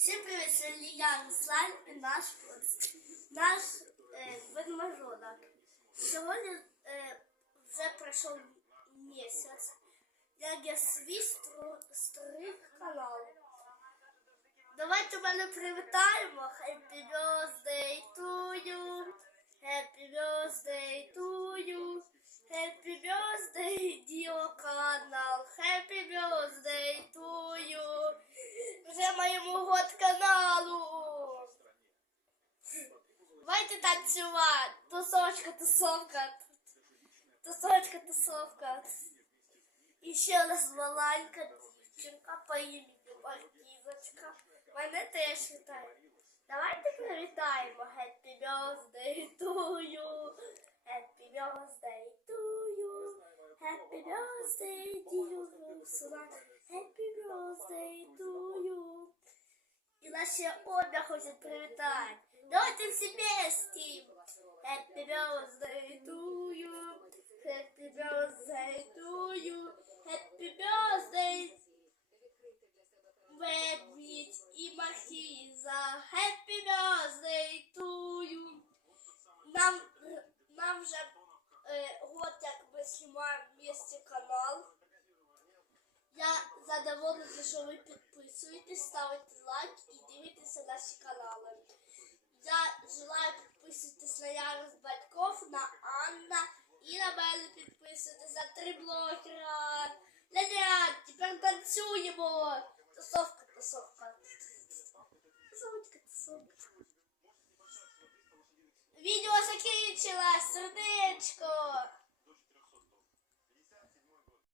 Всім привіт, це я Руслан і наш, наш е, ведмежонок. Сьогодні е, вже пройшов місяць, як я свій стру, старий канал. Давайте мене привітаємо. Happy birthday to you. Happy birthday to you. Happy birthday, маємо год каналу. Давайте танцювати. Тусовочка, тусовка. Тусовочка, тусовка. І ще у нас маленька дівчинка по імені Мартізочка. Мене теж вітає. Давайте привітаємо. Happy birthday to you. Happy birthday to you. Happy birthday, dear Руслан. І нас ще обе хочуть привітати. Давайте всі вместе. Happy birthday to you. Happy birthday to you. Happy birthday, ведмідь і маркіза. Happy birthday to you. Нам, нам вже е, год, як ми знімаємо вместе канал. Задоволена, що ви підписуєтесь, ставите лайк і дивитеся наші канали. Я желаю підписуйтесь на Ярос Батьков, на Анна і на мене підписуйтесь на три блогера. Ля-ля, тепер танцюємо. Тусовка, тусовка. Тусовочка, тусовка. Відео закінчилось, сердечко.